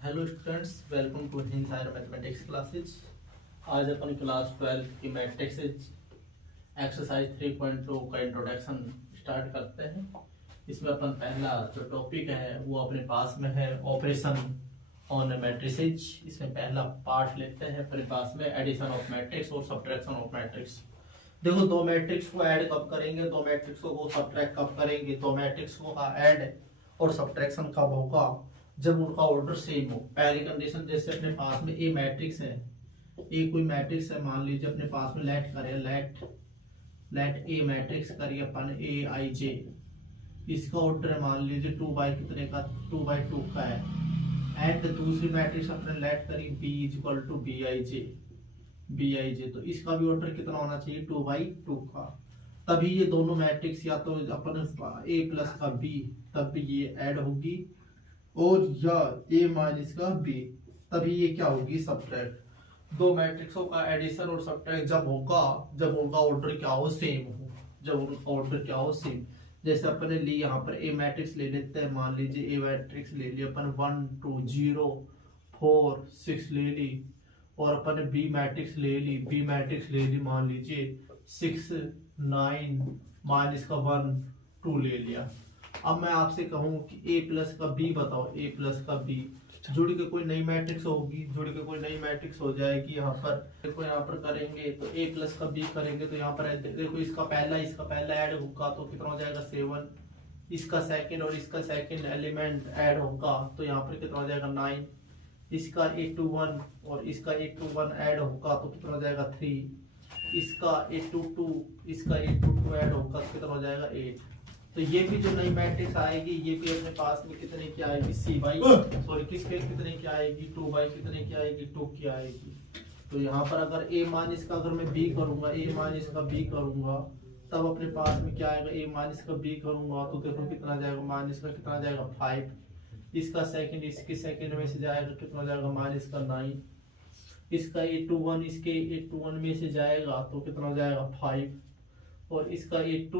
Hello students, welcome to Hind higher mathematics classes. आज अपन class 12 की मैट्रिक्स एक्सरसाइज 3.2 का इंट्रोडक्शन स्टार्ट करते हैं। इसमें अपन पहला जो टॉपिक है वो अपने पास में है ऑपरेशन ऑन मैट्रिसेज। इसमें पहला पार्ट लेते हैं अपने पास में एडिशन ऑफ मैट्रिक्स और सब्ट्रैक्शन ऑफ मैट्रिक्स। देखो, दो मैट्रिक्स को ऐड कब करेंगे, दो मैट्रिक्स को सब्ट्रैक्ट कब करेंगे। दो मैट्रिक्स को ऐड और सब्ट्रैक्शन कब होगा, जब उनका ऑर्डर सेम हो। पहली कंडीशन, जैसे अपने पास में ए मैट्रिक्स है, ए कोई मैट्रिक्स है, मान लीजिए अपने पास में लेट ए मैट्रिक्स करिए अपन ए आई जे। इसका ऑर्डर है मान लीजिए 2 बाई कितने का, 2 बाई 2 का है। एंड दूसरी मैट्रिक्स अपने लेट करी B is equal to B I J, तो इसका भी ऑर्डर कितना होना चाहिए, 2 बाई 2 का। तभी ये दोनों मैट्रिक्स या तो अपन ए प्लस का बी, तब भी ये ऐड होगी, और या ए माइनस का बी, तभी ये क्या होगी, सब्ट्रैक्ट। दो मैट्रिक्सों का एडिशन और सब्ट्रैक्ट जब होगा जब उनका ऑर्डर क्या हो, सेम हो। जब उनका ऑर्डर क्या हो, सेम। जैसे अपने लिए यहाँ पर ए मैट्रिक्स ले लेते हैं, मान लीजिए ए मैट्रिक्स ले लिया अपन 1 2 0 4 6 ले ली, और अपन बी मैट्रिक्स ले ली मान लीजिए 6 9 माइनस का 1 2 ले लिया। अब मैं आपसे कहूं कि a प्लस का b बताओ, a प्लस का b जुड़ के कोई नई मैट्रिक्स होगी, हो जाएगी। यहाँ पर देखो, यहाँ पर करेंगे तो a प्लस का b करेंगे तो यहाँ पर देखो, इसका पहला ऐड होगा तो कितना हो जाएगा 7। इसका सेकंड और इसका सेकंड एलिमेंट ऐड होगा तो यहाँ पर कितना हो जाएगा 9। इसका 8 to 1 और इसका 8 to 1 ऐड होगा तो कितना हो जाएगा 3। इसका 8 to 2 ऐड होगा तो कितना हो जाएगा 8। तो ये भी जो नई मैट्रिक्स आएगी, ये भी अपने पास में कितने की आएगी, सी बाई सॉरी किसके कितने की आएगी, 2 बाई कितने की आएगी, 2 की आएगी। तो यहाँ पर अगर a माइनस का अगर मैं b करूंगा, तब अपने पास में क्या आएगा, a माइनस का b करूंगा तो देखो कितना जाएगा, माइनस का कितना जाएगा 5। इसका सेकंड इसके सेकंड में से जाएगा कितना जाएगा, माइनस का 9। इसका 8 to 1 इसके 8 to 1 में से जाएगा तो कितना जाएगा 5, और इसका 8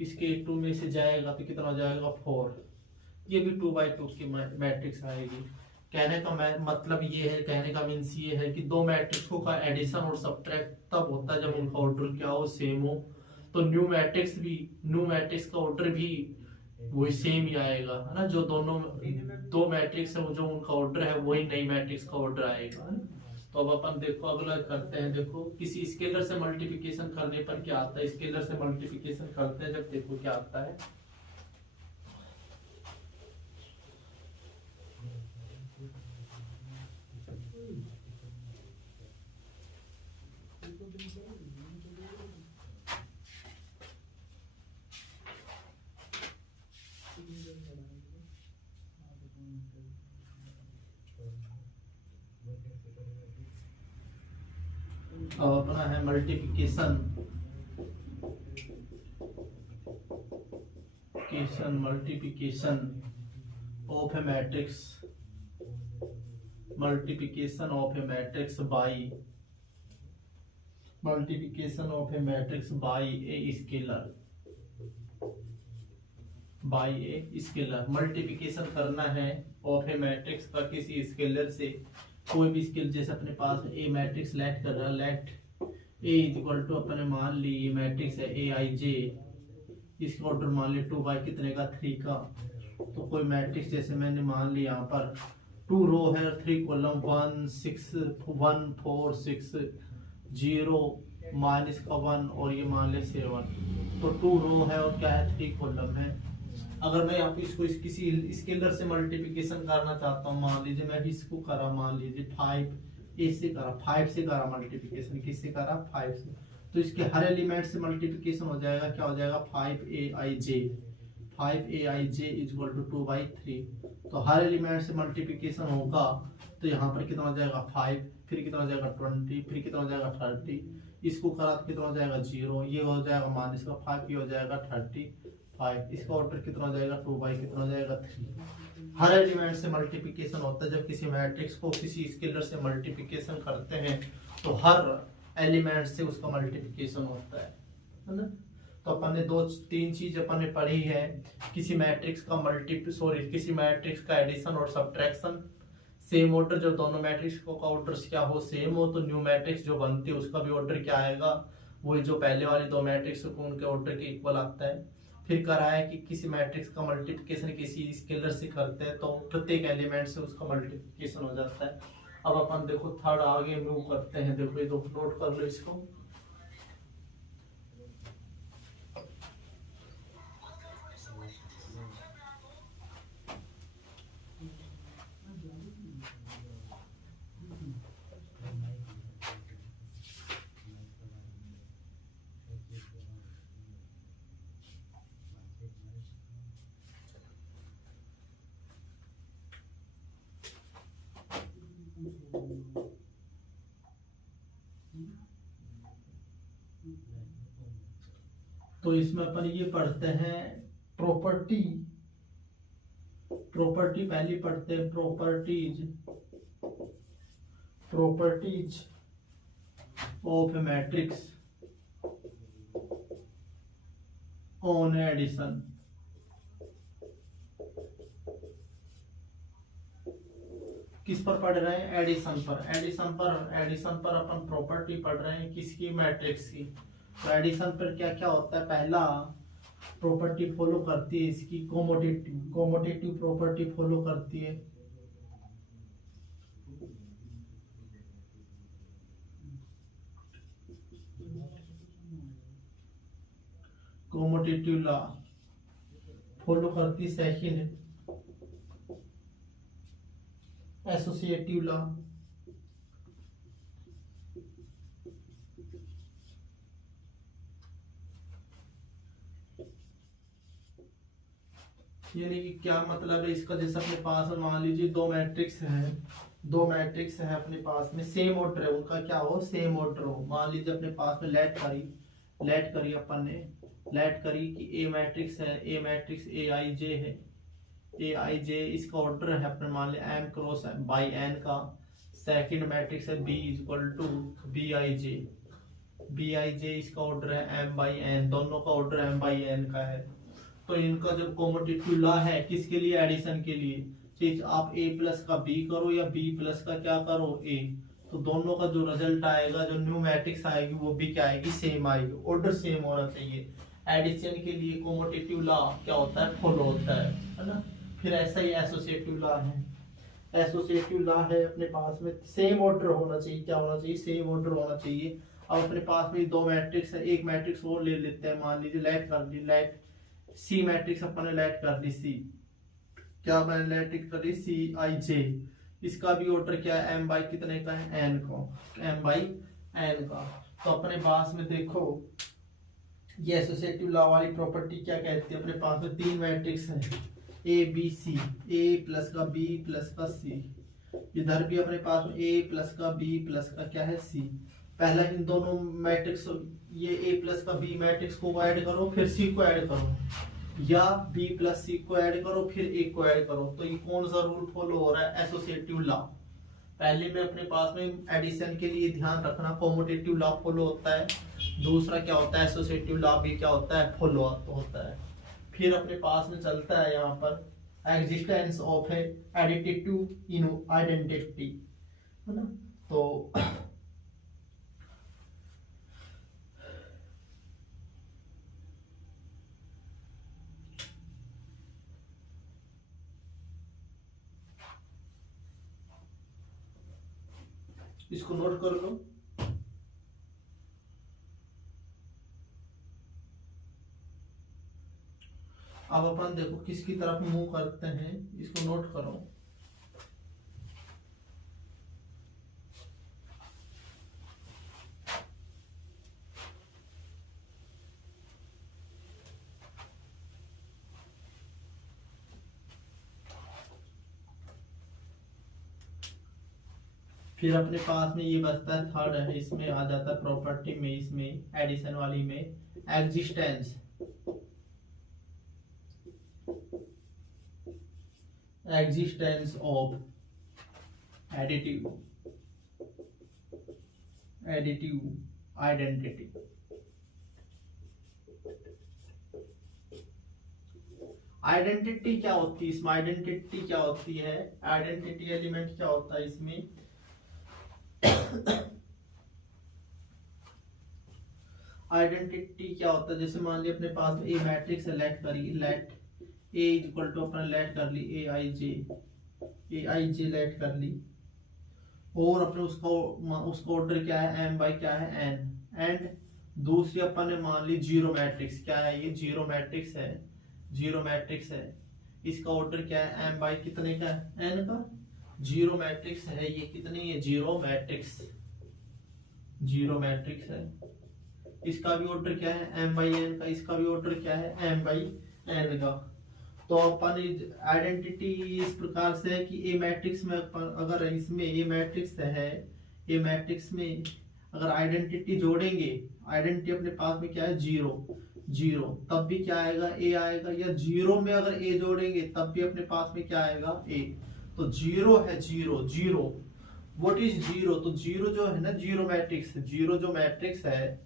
इसके 8 में से जाएगा तो कितना जाएगा 4। ये भी 2 बाई 2 की मैट्रिक्स आएगी। कहने का मतलब ये है, कहने का मीन्स ये है कि दो मैट्रिक्सों का एडिशन और सब्ट्रैक्ट तब होता है जब उनका ऑर्डर क्या हो, सेम हो। तो न्यू मैट्रिक्स का ऑर्डर भी वही सेम ही आएगा, है ना। जो दोनों दो मैट्रिक्स है जो उनका ऑर्डर है वही नई मैट्रिक्स का ऑर्डर आएगा, है ना। तो अब अपन देखो अगला करते हैं। देखो, किसी स्केलर से मल्टीप्लिकेशन करने पर क्या आता है, स्केलर से मल्टीप्लिकेशन करते हैं जब, देखो क्या आता है। अब अपना है multiplication of A matrix, by a scalar. Multiplication करना है ऑफ ए मैट्रिक्स का किसी स्केलर से। कोई भी स्केल, जैसे अपने पास ए मैट्रिक्स लेट कर रहा है, let A is equal to अपने मान ली ये मैट्रिक्स है ए आई जे, इसका ऑर्डर मान ली 2 बाई कितने का 3 का। तो कोई मैट्रिक्स जैसे मैंने मान ली यहाँ पर 2 रो है और 3 कॉलम, 1 6 1 4 6 0 माइनस का 1 और ये मान ले 7। तो 2 रो है और क्या है, 3 कॉलम है। अगर मैं यहाँ पे इसको किसी स्केलर से मल्टीप्लिकेशन करना चाहता हूँ, मान लीजिए मैं इसको करा, मान लीजिए 5 से करा मल्टीप्लिकेशन, किससे करा 5 से, तो इसके हर एलिमेंट से मल्टीप्लिकेशन हो जाएगा, क्या हो जाएगा 5ai j is equal to 2 by 3। तो हर एलिमेंट से मल्टीप्लिकेशन होगा तो यहाँ पर कितना हो जाएगा 5, फिर कितना हो जाएगा 20, फिर कितना हो जाएगा 30। इसको करा तो कितना हो जाएगा 0, ये हो जाएगा माइनस का 5, ये हो जाएगा 35। इसका ऑर्डर कितना हो जाएगा 2 बाई कितना हो जाएगा 3। हर एलिमेंट से मल्टीप्लिकेशन होता है। जब किसी मैट्रिक्स को किसी स्केलर से मल्टीप्लिकेशन करते हैं तो हर एलिमेंट से उसका मल्टीप्लिकेशन होता है ना। तो अपन ने 2-3 चीज अपन ने पढ़ी है, किसी मैट्रिक्स का एडिशन और सब्ट्रैक्शन, सेम ऑर्डर जो दोनों मैट्रिक्स का ऑर्डर क्या हो सेम हो, तो न्यू मैट्रिक्स जो बनती है उसका भी ऑर्डर क्या आएगा, वही जो पहले वाली दो मैट्रिक्स को उनके ऑर्डर के इक्वल आता है। फिर करा है कि किसी मैट्रिक्स का मल्टीप्लिकेशन किसी स्केलर से करते हैं तो प्रत्येक एलिमेंट से उसका मल्टीप्लिकेशन हो जाता है। अब अपन देखो थर्ड आगे मूव करते हैं, देखो ये नोट कर लो इसको। तो इसमें अपन ये पढ़ते हैं प्रॉपर्टी, प्रॉपर्टी पहली पढ़ते हैं properties, properties of matrix on addition. किस पर पढ़ रहे हैं, एडिशन पर। एडिशन पर अपन प्रॉपर्टी पढ़ रहे हैं किसकी, मैट्रिक्स की। तो एडिशन पर क्या क्या होता है, पहला प्रॉपर्टी फॉलो करती है इसकी कोमोटेटिव, कोमोटेटिव प्रॉपर्टी फॉलो करती है। कोमोटेटिव लॉ फॉलो करती। सेकंड एसोसिएटिव लॉ, यानी कि क्या मतलब है इसका, जैसे अपने पास मान लीजिए दो मैट्रिक्स है अपने पास में, सेम ऑर्डर है उनका, क्या हो सेम ऑर्डर हो। मान लीजिए अपने पास में लेट करी अपन ने लेट करी कि ए मैट्रिक्स है, ए मैट्रिक्स ए आई जे है, ए आई जे इसका ऑर्डर है अपने मान लिया एम क्रॉस बाई एन का। सेकंड मैट्रिक्स है B equal to B I J इसका ऑर्डर है एम बाई एन, दोनों का ऑर्डर एम बाई एन का है। तो इनका जब कॉमोटेटिव लॉ है किसके लिए, एडिशन के लिए, चीज आप ए प्लस का बी करो या बी प्लस का क्या करो ए, तो दोनों का जो रिजल्ट आएगा, जो न्यू मैट्रिक्स आएगी वो भी क्या आएगी, सेम आएगी, ऑर्डर सेम होना चाहिए। एडिशन के लिए कॉमोटेटिव लॉ क्या होता है, फॉलो होता है ना। फिर ऐसा ही एसोसिएटिव लॉ है, एसोसिएटिव लॉ है अपने पास में सेम ऑर्डर होना चाहिए, क्या होना चाहिए, सेम ऑर्डर होना चाहिए। अब अपने पास में दो मैट्रिक्स है, एक मैट्रिक्स और ले लेते हैं, मान लीजिए लेट कर ली, लेट सी मैट्रिक्स अपन ने लेट कर दी, सी क्या मैंने लेट कर दी, सी आई जे, इसका भी ऑर्डर क्या है, एम बाई कितने का है, एन का, एम बाई एन का। तो अपने पास में देखो ये एसोसिएटिव लॉ वाली प्रॉपर्टी क्या कहती है, अपने पास में तीन मैट्रिक्स है A B C, A plus का बी प्लस का सी, इधर भी अपने पास में ए प्लस का बी प्लस का क्या है सी। पहला इन दोनों मैट्रिक्स, ये ए प्लस का बी मैट्रिक्स को ऐड करो फिर सी को ऐड करो, या बी प्लस सी को ऐड करो फिर ए को ऐड करो। तो ये कौन सा रूल फॉलो हो रहा है, एसोसिएटिव लॉ। पहले में अपने पास में एडिशन के लिए ध्यान रखना कॉमोटेटिव लॉ फॉलो होता है, दूसरा क्या होता है एसोसिएटिव लॉ भी क्या होता है, फॉलो होता है। फिर अपने पास में चलता है यहाँ पर existence of A additive in identity, है ना। तो इसको नोट कर लो। अब अपन देखो किसकी तरफ मूव करते हैं, इसको नोट करो। फिर अपने पास में ये बचता है थर्ड है, इसमें आ जाता है प्रॉपर्टी में, इसमें एडिशन वाली में existence, existence of additive identity. Identity क्या होती है इसमें, आइडेंटिटी क्या होती है, आइडेंटिटी एलिमेंट क्या होता है इसमें आइडेंटिटी क्या होता है, जैसे मान लिया अपने पास ए मैट्रिक्स है, लेट करी, लेट ए इक्वल टू अपना लेट कर ली ए आई जे लेट कर ली, और अपने उसका ऑर्डर क्या है एम बाई क्या है एन, एंड दूसरी अपन ने मान ली जीरो मैट्रिक्स, क्या है ये जीरो मैट्रिक्स है, जीरो मैट्रिक्स है, इसका ऑर्डर क्या है एम बाई कितने का है एन का, जीरो मैट्रिक्स है ये, कितने ये जीरो मैट्रिक्स, जीरो मैट्रिक्स है, इसका भी ऑर्डर क्या है एम बाई एन का, इसका भी ऑर्डर क्या है एम बाई एन का। तो अपन आइडेंटिटी इस प्रकार से है कि ए मैट्रिक्स में अगर इसमें ए मैट्रिक्स है, ए मैट्रिक्स में अगर आइडेंटिटी जोड़ेंगे, आइडेंटिटी अपने पास में क्या है जीरो, जीरो तब भी क्या आएगा ए आएगा, या जीरो में अगर ए जोड़ेंगे तब भी अपने पास में क्या आएगा ए। तो जीरो है, zero zero what is zero, तो जीरो जो है ना जीरो मैट्रिक्स, जीरो जो मैट्रिक्स है,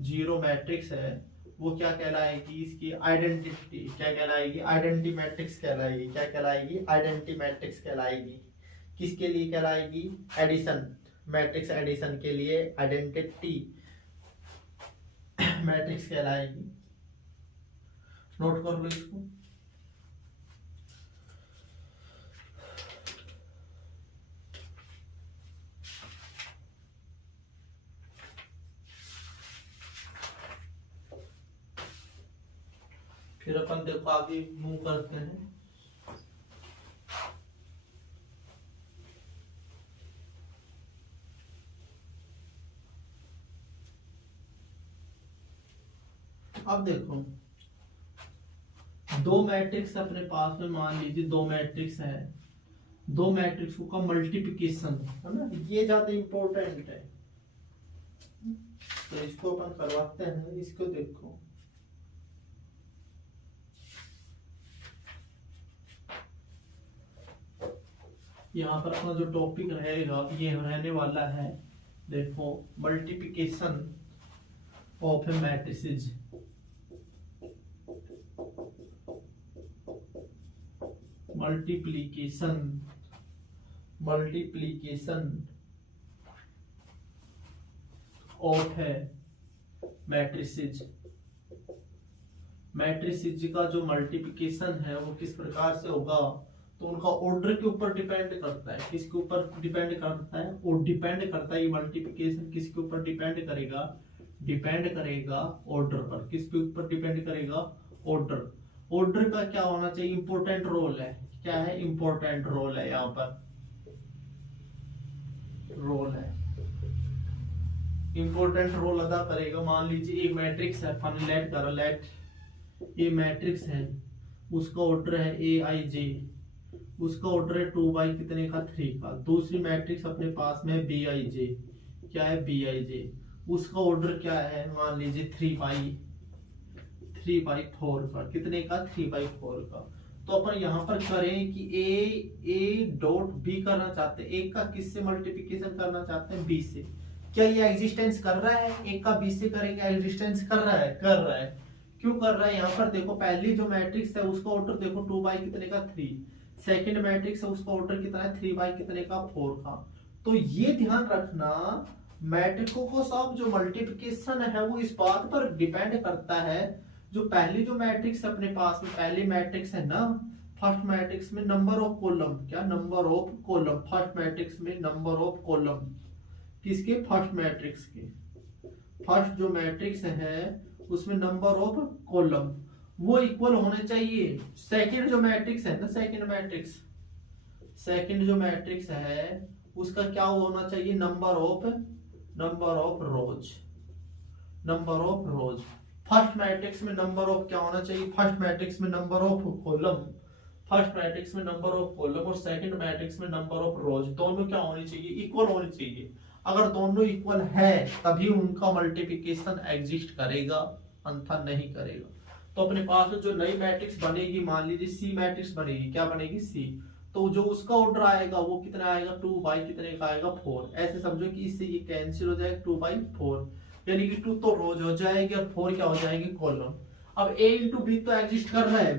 जीरो मैट्रिक्स है वो क्या कहलाएगी, इसकी आइडेंटिटी क्या कहलाएगी, आइडेंटिटी मैट्रिक्स कहलाएगी, क्या कहलाएगी आइडेंटिटी मैट्रिक्स कहलाएगी। किसके लिए कहलाएगी, एडिशन मैट्रिक्स, एडिशन के लिए आइडेंटिटी मैट्रिक्स कहलाएगी। नोट कर लो इसको। फिर अपन देखो आगे मूव करते हैं। अब देखो दो मैट्रिक्स अपने पास में, मान लीजिए दो मैट्रिक्स है, दो मैट्रिक्स का मल्टीप्लिकेशन है ना, ये ज्यादा इंपॉर्टेंट है, तो इसको अपन करवाते हैं। इसको देखो यहाँ पर अपना जो टॉपिक रहेगा ये रहने वाला है, देखो multiplication of A matrices, multiplication of है मैट्रिसेस, मैट्रिसेस का जो मल्टीप्लिकेशन है वो किस प्रकार से होगा, तो उनका ऑर्डर के ऊपर डिपेंड करता है। किसके ऊपर डिपेंड करता है, वो डिपेंड करता है ये मल्टीप्लिकेशन किसके ऊपर डिपेंड करेगा, डिपेंड करेगा ऑर्डर पर। किसके ऊपर डिपेंड करेगा, ऑर्डर। ऑर्डर का क्या होना चाहिए, इंपॉर्टेंट रोल है, क्या है इंपॉर्टेंट रोल है, यहाँ पर रोल है, इंपॉर्टेंट रोल अदा करेगा। मान लीजिए एक मैट्रिक्स है, फन लेट करो, लेट ए मैट्रिक्स है, उसका ऑर्डर है ए आई जे, उसका ऑर्डर है 2 बाई कितने का 3 का। दूसरी मैट्रिक्स अपने पास में बी आई जे, क्या है बी आई जे, उसका ऑर्डर क्या है मान लीजिए 3 बाई 4 का, कितने का 3 बाई 4 का। तो अपन यहाँ पर करें कि ए डॉट बी करना चाहते हैं, एक का किससे मल्टीप्लिकेशन करना चाहते हैं, बी से। क्या ये एग्जिस्टेंस कर रहा है, एक का बी से करेंगे, एग्जिस्टेंस कर रहा है, कर रहा है। क्यों कर रहा है, यहाँ पर देखो पहली जो मैट्रिक्स है उसका ऑर्डर देखो 2 बाई कितने का 3, सेकंड मैट्रिक्स है उसका ऑर्डर कितना है 3 बाई कितने का 4 का। तो ये ध्यान रखना मैट्रिक्सों को सब जो मल्टीप्लिकेशन है वो इस बात पर डिपेंड करता है, जो पहली जो मैट्रिक्स अपने पास में पहली मैट्रिक्स है ना, फर्स्ट मैट्रिक्स में नंबर ऑफ कॉलम, क्या number of column, first matrix में नंबर ऑफ कॉलम, किसके फर्स्ट मैट्रिक्स के, फर्स्ट जो मैट्रिक्स है उसमें नंबर ऑफ कॉलम वो इक्वल होने चाहिए। सेकंड जो मैट्रिक्स है ना, सेकंड जो मैट्रिक्स है उसका क्या होना चाहिए, number of rose, number of rose. First matrix में नंबर ऑफ क्या होना चाहिए, फर्स्ट मैट्रिक्स में number of column, first matrix में नंबर ऑफ कॉलम और सेकंड मैट्रिक्स में नंबर ऑफ रोज, दोनों क्या होनी चाहिए, इक्वल होनी चाहिए। अगर दोनों इक्वल है तभी उनका मल्टीप्लिकेशन एग्जिस्ट करेगा, अन्यथा नहीं करेगा। तो अपने पास जो नई मैट्रिक्स बनेगी, मान लीजिए सी मैट्रिक्स बनेगी, क्या बनेगी सी, तो जो उसका ऑर्डर आएगा वो कितना आएगा 2 बाई कितने का आएगा 4। ऐसे समझो कि इससे ये कैंसिल हो जाएगा 2 बाई 4, यानी कि 2 तो रोज हो जाएगी और 4 क्या हो जाएगी कॉलम। अब ए इंटू बी तो एग्जिस्ट कर रहा है,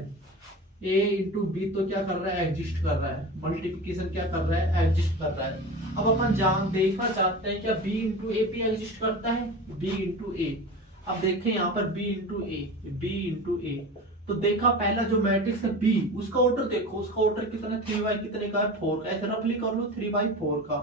ए इंटू बी तो क्या कर रहा है, एग्जिस्ट कर रहा है, मल्टीप्लिकेशन क्या कर रहा है, एग्जिस्ट कर रहा है। अब अपन जान देखना चाहते हैं क्या बी इंटू ए भी एग्जिस्ट करता है, बी इंटू ए। अब देखें यहाँ पर बी इंटू ए, बी इंटू ए, तो देखा पहला जो मैट्रिक्स है बी, उसका ऑर्डर देखो, उसका ऑर्डर कितना 3 बाई कितने का है, 4 का, ऐसे रफली कर लो 3/4 का।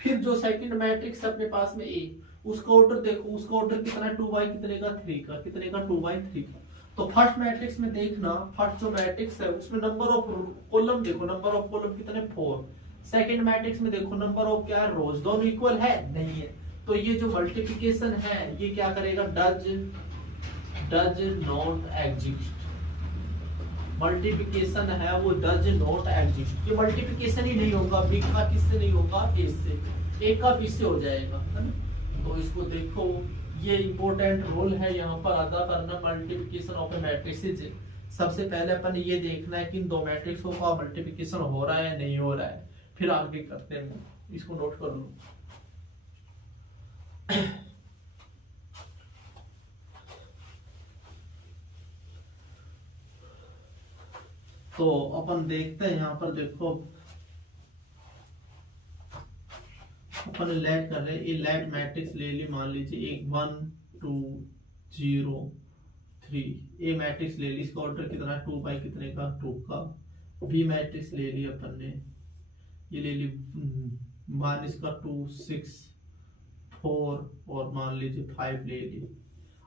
फिर जो सेकंड मैट्रिक्स अपने पास में ए, उसका ऑर्डर देखो, उसका ऑर्डर कितना है 2 बाई कितने का 3 का, कितने का 2/3 का। तो फर्स्ट मैट्रिक्स में देखना, फर्स्ट जो मैट्रिक्स है उसमें नंबर ऑफ कॉलम देखो, नंबर ऑफ कॉलम कितने 4। सेकंड मैट्रिक्स में देखो नंबर ऑफ क्या है, रोज, दोनों इक्वल है, नहीं है। तो ये जो मल्टीप्लिकेशन है ये क्या करेगा, डज नॉट एग्जिस्ट। मल्टीप्लिकेशन है वो डज नॉट एग्जिस्ट, ये मल्टीप्लिकेशन ही नहीं होगा, बी का किससे नहीं होगा, ए से, ए का बी से हो जाएगा, है ना। तो इसको देखो, ये इंपॉर्टेंट रोल है यहाँ पर अदा करना, मल्टीप्लिकेशन ऑफ मैट्रिक्सेस। सबसे पहले अपन ये देखना है कि इन दो मैट्रिक्सों का मल्टीप्लिकेशन हो रहा है नहीं हो रहा है, फिर आगे करते हैं। इसको नोट कर लो। तो अपन देखते हैं यहाँ पर देखो, अपन लेट कर रहे हैं, ये लेट मैट्रिक्स ले ली, मान लीजिए एक 1 2 0 3, ए मैट्रिक्स ले ली, इसका ऑर्डर कितना 2 बाई कितने का 2 का। बी मैट्रिक्स ले ली अपन ने, ये ले ली मान इसका 2 6 4 और मान लीजिए 5 ले ली,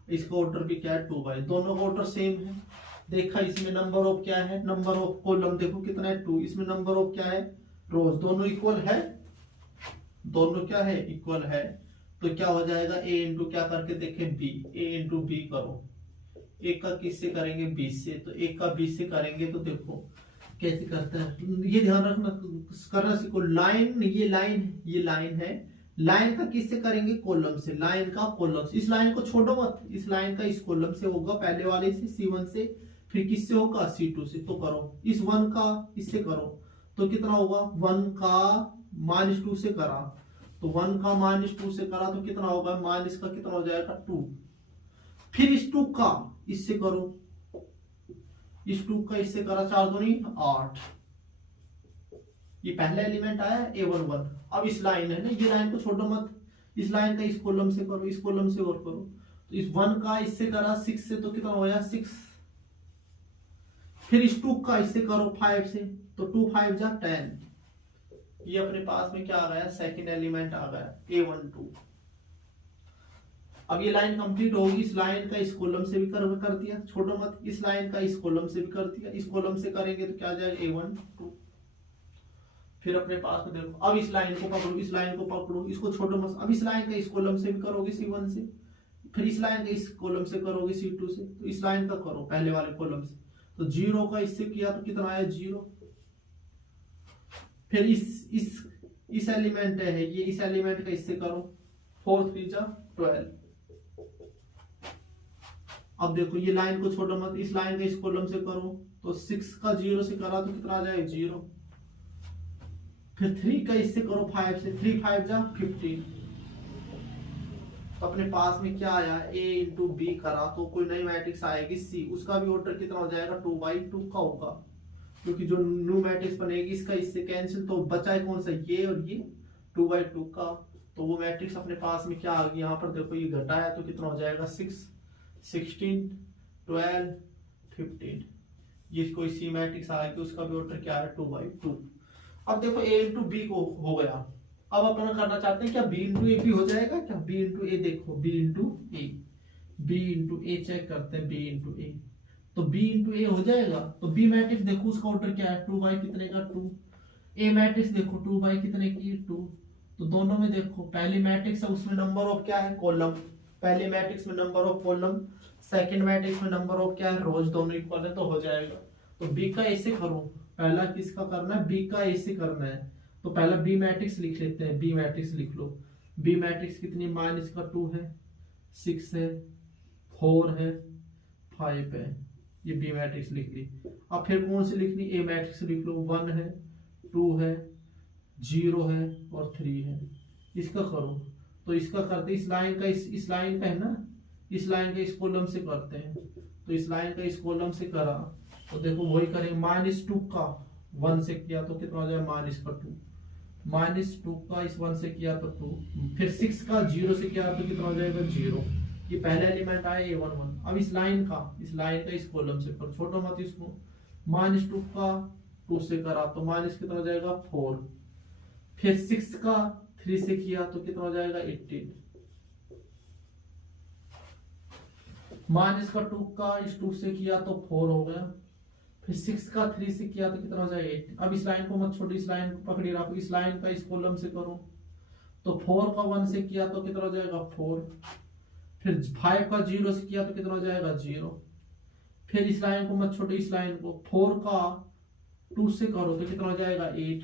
इसका ऑर्डर भी क्या है 2 बाई, दोनों का ऑर्डर सेम है। देखा इसमें नंबर ऑफ क्या है, नंबर ऑफ कॉलम देखो कितना है 2, इसमें नंबर ऑफ क्या है, रोज, दोनों इक्वल है, दोनों क्या है, इक्वल है। तो क्या हो जाएगा, ए इंटू क्या करके देखें बी, ए इंटू बी करो, एक का किससे करेंगे, बी से, तो एक का बी से करेंगे। तो देखो कैसे करते हैं, ये ध्यान रखना, करना सीखो। लाइन, ये लाइन है, लाइन का किससे करेंगे, कॉलम से, लाइन का कॉलम से। इस लाइन को छोड़ो मत, इस लाइन का इस कॉलम से होगा, पहले वाले से C1 से, फिर किससे होगा C2 से। तो करो, इस 1 का इससे करो तो कितना होगा, 1 का -2 से करा, तो 1 का -2 से करा तो कितना होगा, माइनस का कितना हो जाएगा 2। फिर इस 2 का इससे करो, इस 2 का इससे करा, 4 दूनी 8, ये पहला एलिमेंट आया A11। अब इस लाइन है ना, ये लाइन को छोड़ो मत, इस लाइन का इस कॉलम से करो, इस कॉलम से और करो। तो इस 1 का इससे करा 6 से, तो कितना हो जाए 6। फिर इस 2 का इससे करो 5 से, तो 2 5 जा 10। ये अपने पास में क्या आ गया, सेकंड एलिमेंट आ गया A12। अब ये लाइन कंप्लीट होगी, इस लाइन का इस कॉलम से भी कर दिया, छोड़ो मत, इस लाइन का इस कॉलम से भी कर दिया, इस कॉलम से करेंगे तो क्या आ जाएगा A12। फिर अपने पास में देखो, अब इस लाइन को पकड़ो, इस लाइन को पकड़ो, इसको छोड़ो मत, अब इस लाइन का इस कॉलम से भी करोगे C1 से, फिर इस लाइन का इस कॉलम से करोगे C2 से, तो इस लाइन का करो पहले वाले कॉलम से, तो 0 का इससे किया तो कितना आया 0। फिर इस एलिमेंट है ये, इस एलिमेंट का इससे करो, 4 3 जा 12। अब देखो ये लाइन को छोड़ो मत, इस लाइन का इस कॉलम से करो, तो 6 का 0 से करा तो कितना आ जाए 0। फिर 3 का इससे करो 5 से, 3 5 जा 15। तो अपने पास में क्या आया, A इंटू बी करा तो कोई नई मैट्रिक्स आएगी C, उसका भी ऑर्डर कितना हो जाएगा 2/2 का होगा, क्योंकि जो न्यू मैट्रिक्स बनेगी इसका इससे कैंसिल, तो बचा है कौन सा, ये और ये 2/2 का। तो वो मैट्रिक्स अपने पास में क्या आ गई, यहाँ पर देखो ये घटा है तो कितना हो जाएगा 6 16 12 15। ये कोई C मैट्रिक्स आएगी, उसका भी ऑर्डर क्या है 2/2। अब देखो A इंटू बी को हो गया, अब अपन करना चाहते हैं क्या B इंटू ए भी हो जाएगा क्या, B इंटू ए देखो, B इंटू ए चेक करते हैं, B इंटू ए, तो B इंटू ए हो जाएगा। तो B मैट्रिक्स देखो उसका ऑर्डर क्या है 2 बाई कितने का 2, A मैट्रिक्स देखो 2 बाई कितने की 2। तो दोनों में देखो, पहली मैट्रिक्स है उसमें नंबर ऑफ क्या है कॉलम, पहले मैट्रिक्स में number of column, second matrix में नंबर ऑफ क्या है रोज, दोनों इक्वल है तो हो जाएगा। तो B का ऐसे करो, पहला किसका करना है, B का ऐसे करना है, तो पहला B मैट्रिक्स लिख लेते हैं, B मैट्रिक्स लिख लो। B मैट्रिक्स कितनी, माइनस का 2 है, 6 है, 4 है, 5 है, ये B मैट्रिक्स लिख ली। अब फिर कौन सी लिखनी, A मैट्रिक्स लिख लो, 1 है 2 है 0 है और 3 है, इसका करो। तो इसका करते इस लाइन का इस लाइन का है ना, इस लाइन का इस कॉलम से करते हैं, तो इस लाइन का इस कॉलम से करा तो देखो वही करेंगे, -2 का 1 से किया तो कितना हो जाएगा -2, -2 का इस 1 से किया तो 2, फिर 6 का 0 से किया तो कितना हो जाएगा 0। ये पहला एलिमेंट आया A11। अब इस लाइन का इस कॉलम से कर, छोटो मत इसको। -2 का 2 से करा तो माइनस कितना हो जाएगा 4, फिर 6 का 3 से किया तो कितना हो जाएगा 18, -2 का इस 2 से किया तो 4 हो गया, फिर 6 का 3 से किया तो कितना हो जाएगा 8। अब इस लाइन को मत छोड़ो, इस लाइन को पकड़ी रखो, इस लाइन का इस कॉलम से करो तो 4 का 1 से किया तो कितना हो जाएगा 4, फिर 5 का 0 से किया तो कितना हो जाएगा 0, फिर इस लाइन को मत छोड़ो, इस लाइन को 4 का 2 से करो तो कितना हो जाएगा 8,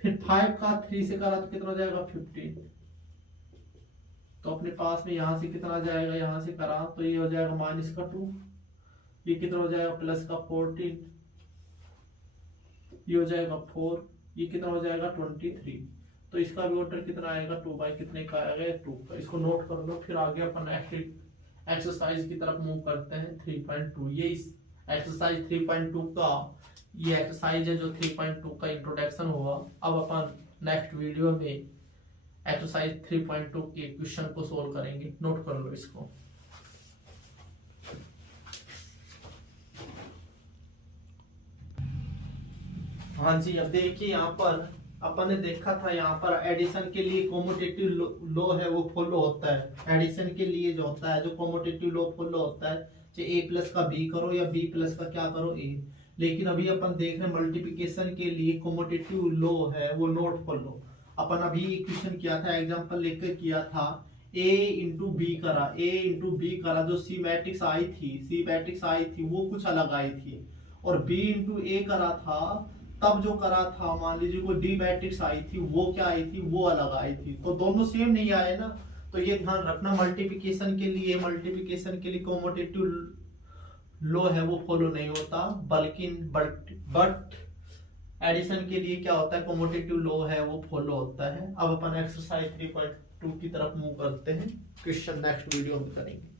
फिर 5 का 3 से करा तो कितना हो जाएगा 15। तो अपने पास में यहां से कितना जाएगा, यहां से करा तो ये हो जाएगा -2, ये कितना हो जाएगा +14, ये हो जाएगा 4, ये कितना हो जाएगा 23। तो इसका भी ऑर्डर कितना आएगा 2 बाई कितने का आएगा 2 का। इसको नोट कर लो। फिर आगे अपन एक्सरसाइज की तरफ मूव करते हैं 3.2। ये इस एक्सरसाइज 3.2 का ये एक्सरसाइज है जो 3.2 का इंट्रोडक्शन हुआ। अब अपन नेक्स्ट वीडियो में एक्सरसाइज 3.2 के क्वेश्चन को सोल्व करेंगे। नोट कर लो इसको। हाँ जी, अब देखिए यहाँ पर अपन ने देखा था, यहाँ पर एडिशन के लिए कॉम्यूटेटिव लॉ है वो फॉलो होता है। एडिशन के लिए जो होता है, जो कॉम्यूटेटिव लॉ फॉलो होता है, चाहे A+ का B करो या B+ का क्या करो A। लेकिन अभी अपन देख रहे हैं मल्टीप्लिकेशन के लिए कॉम्यूटेटिव लॉ है वो नॉट फॉलो। अपन अभी क्वेश्चन किया था, एग्जांपल लेकर किया था, A इंटू बी करा, जो सी मैट्रिक्स आई थी वो कुछ अलग आई थी, और B इंटू A करा था तब जो करा था, मान लीजिए कोई डी मैट्रिक्स आई थी वो क्या आई थी, वो अलग आई थी, तो दोनों सेम नहीं आए ना। तो ये ध्यान रखना, मल्टीप्लिकेशन के लिए कॉम्यूटेटिव लॉ है वो फॉलो नहीं होता, बल्कि बट एडिशन के लिए क्या होता है, कॉम्यूटेटिव लॉ है वो फॉलो होता है। अब अपन एक्सरसाइज 3.2 की तरफ मूव करते हैं, क्वेश्चन नेक्स्ट वीडियो में करेंगे।